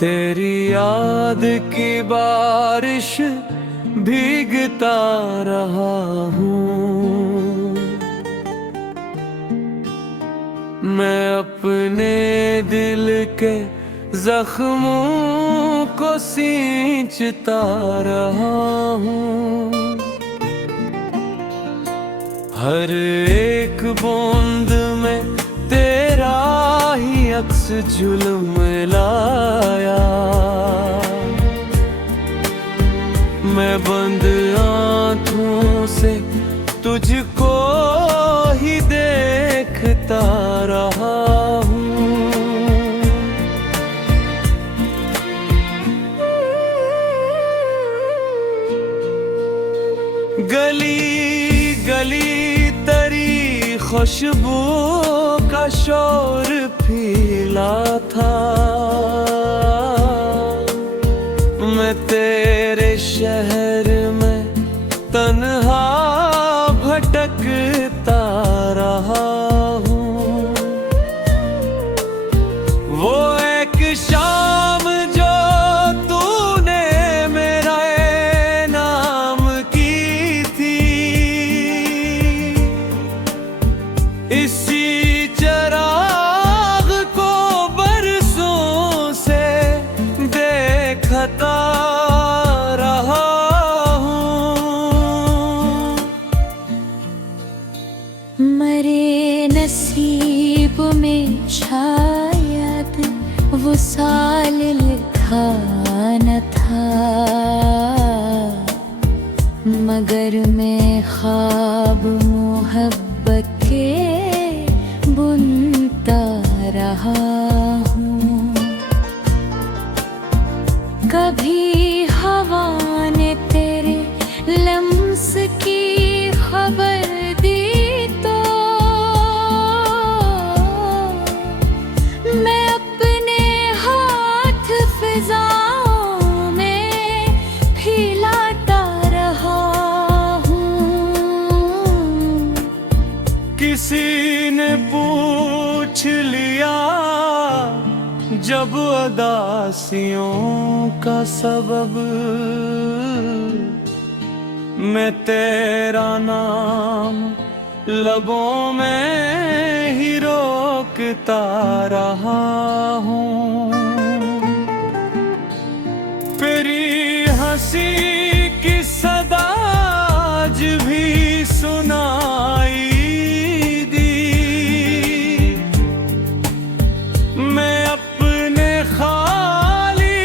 तेरी याद की बारिश भीगता रहा हूँ। मैं अपने दिल के जख्मों को सींचता रहा हूँ। हर एक बूंद में तेरा ही अक्स झुलमिलाया। मैं बंद आँखों से तुझको ही देखता रहा हूँ। गली गली तेरी खुशबू का शोर फैला था। मैं तेरे शहर में तन्हा भटकता रहा हूँ। वो एक शाम जो तूने मेरा नाम की थी, इसी चिराग को बरसों से देखता रहा हूँ। मरे नसीब में शायद वो साल लिखा न था, मगर मैं ख्वाब मोहब्बत के बुनता रहा हूँ। कभी हवा ने तेरे लम्स की खबर दी तो मैं अपने हाथ फिजाओं में फैलाता रहा हूँ। किसी ने पूछ लिया जब उदासियों का सबब, मैं तेरा नाम लबों में ही रोकता रहा हूँ। तेरी हंसी की सदा आज भी सुनाई दी। मैं अपने खाली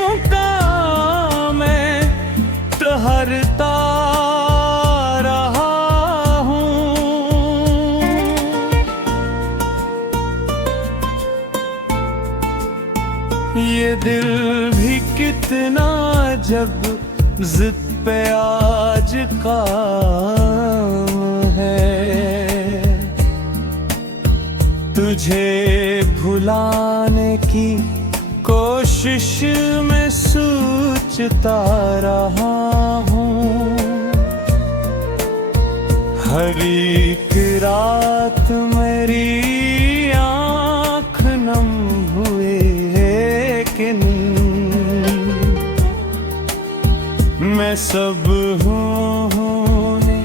मुकाम में ठहरता रहा हूँ। ये दिल भी कितना जब जिद पे आज काम है, तुझे भुलाने की कोशिश में सोचता रहा हूँ। हर एक रात मेरी आँख नम हुए, लेकिन मैं सब होने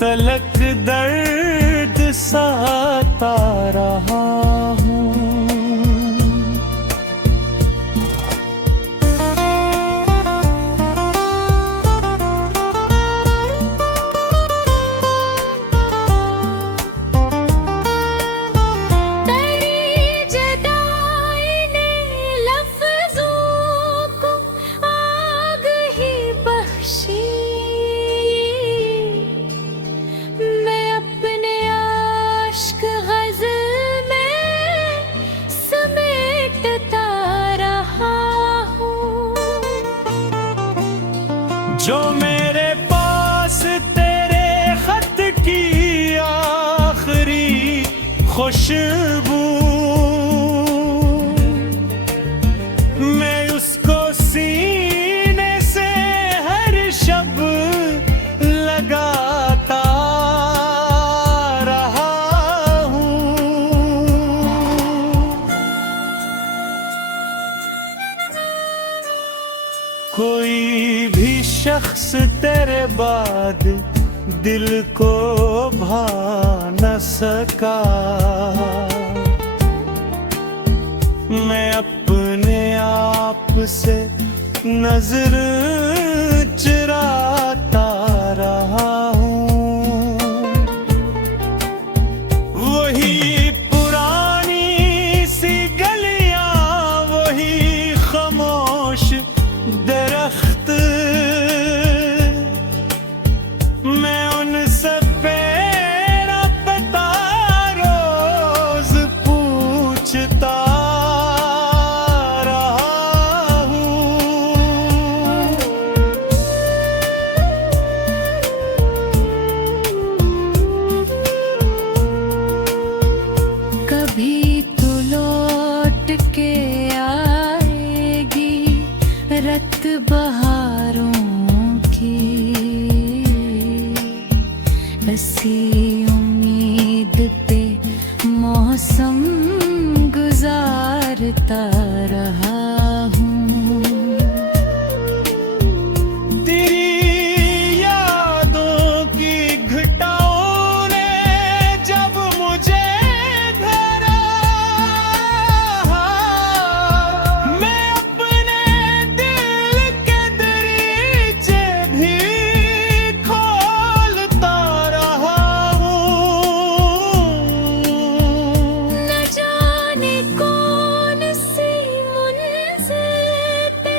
तलक दर्द सहता रहा हूँ। जो मेरे पास तेरे खत की आखिरी खुशबू, मैं उसको सीने से हर शब लगाता रहा हूँ। शख्स तेरे बाद दिल को भा न सका। मैं अपने आप से नजर चुराता रहा हूँ। वही पुरानी सी गलियां, वही खामोश दरख्त, मैं उनसे पेड़ा पता रोज पूछता रहा हूँ। कभी तो लौट के आएगी रत बहारों की, बसी उम्मीद पे मौसम गुजारता रहा हूँ। तेरी यादों की घटाओं ने जब मुझे धरा, मैं अपने दिल के दरीचे भी खोलता रहा हूँ। न जाने कौन सी मुंजिल पे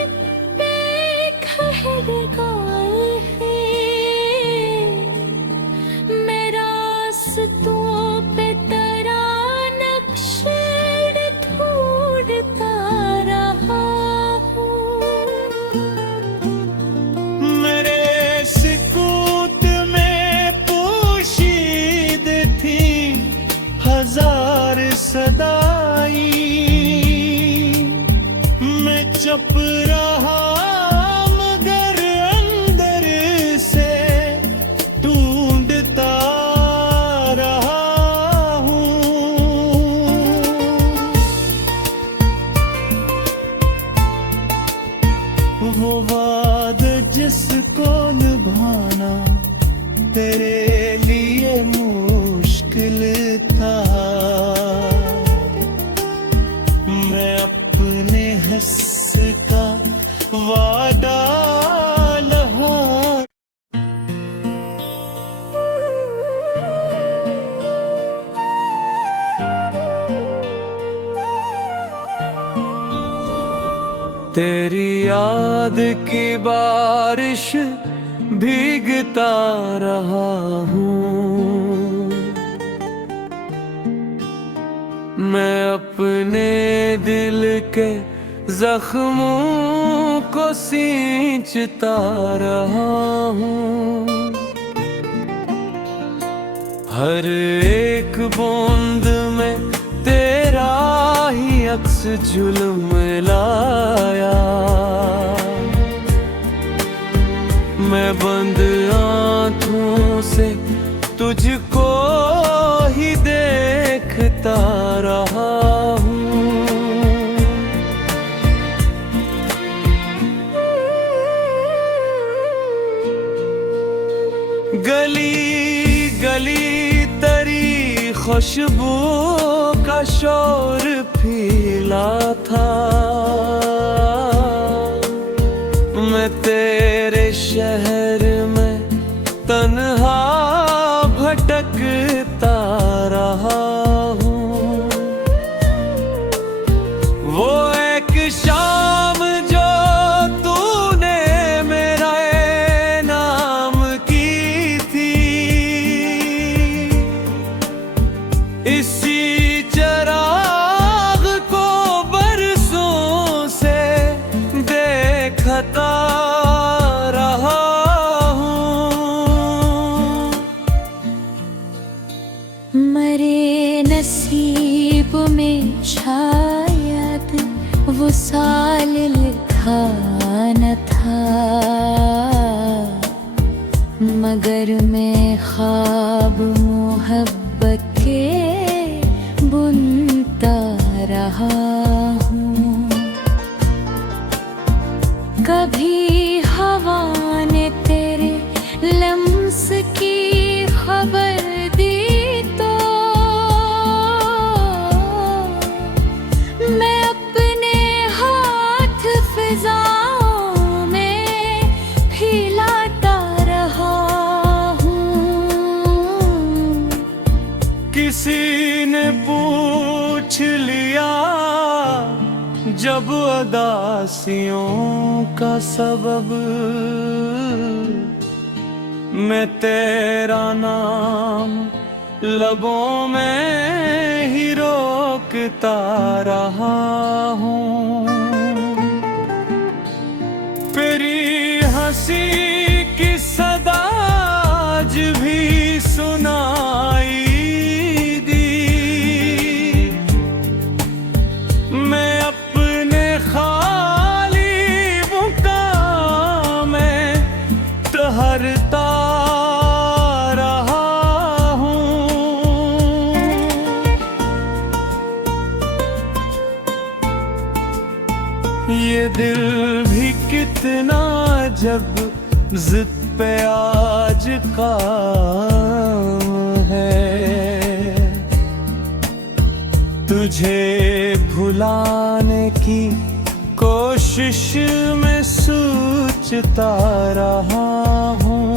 बेखबर गाल है, मैं रास्तों पे तेरा नक्शे ढूंढता रहा हूँ। मेरे सुकूत में पोशीद थी हजार सदाई, मैं चुप रहा मगर अंदर से ढूंढता रहा हूँ। वो वादा जिसको निभाना तेरे लिए मुश्किल था, मैं अपने हिस्स का वादा लहा। तेरी याद की बारिश भीगता रहा हूँ। मैं अपने दिल के जख्मों को सींचता रहा हूँ। हर एक बूंद में तेरा ही अक्स झुलमिलाया, मैं बंद आँखों से तुझको ही देखता रहा हूँ। गली गली तेरी खुशबू का शोर फैला था, मैं तेरे शहर में तन्हा भटकता रहा हूँ। वो एक शाम जो तूने मेरा नाम की थी, इसी चराग को बरसों से देखता रहा हूँ। मरे नसीब में शायद वो साल लिखा न था, मगर मैं ख्वाब मोहब्बत के बुनता रहा हूँ। कभी हवा ने किसी ने पूछ लिया जब उदासियों का सबब, मैं तेरा नाम लबों में ही रोकता रहा हूँ। तेरी हंसी की सदा आज भी सुनाई दी, मैं अपने खाली मुकाम में ठहरता रहा हूँ। ये दिल भी कितना जब जिद पे आज काम है, तुझे भुलाने की कोशिश में सोचता रहा हूँ।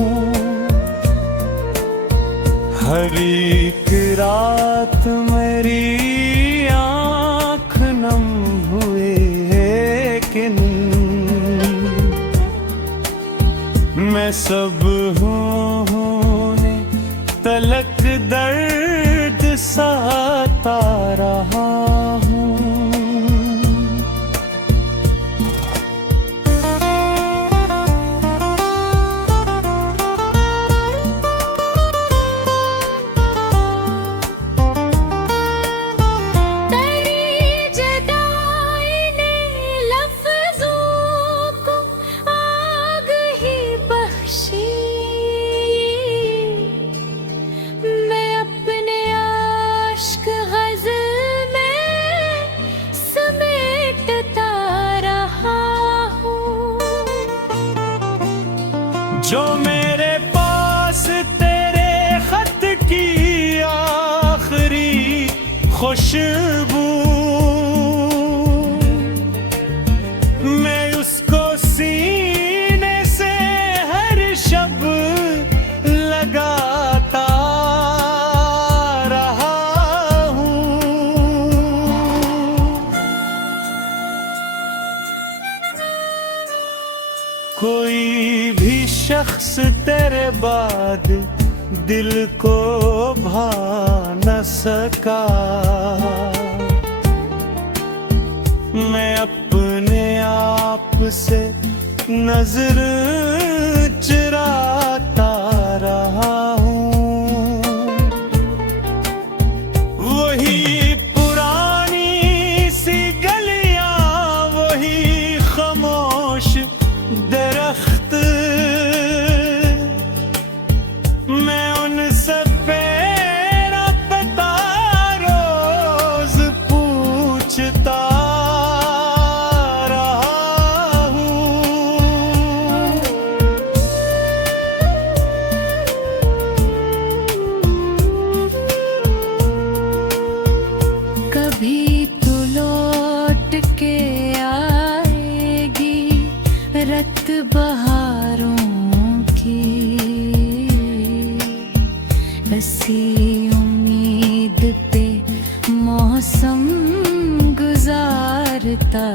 हर एक रात मेरी आँख नम हुए, लेकिन मैं सब होने तलक दर्द सहता रहा हूँ। जो मेरे पास तेरे खत की आखिरी खुशबू, मैं उसको सीने से हर शब लगाता रहा हूँ। कोई भी शख्स तेरे बाद दिल को भा न सका, मैं अपने आप से नजर चुराता रहा हूँ। वही पुरानी सी गलियां, वही खामोश दरख्त, मैं उनसे फेरा पता रोज पूछता रहा हूँ। कभी तो लौट के आएगी रत बहारों की, बसी उम्मीद पे मौसम गुजारता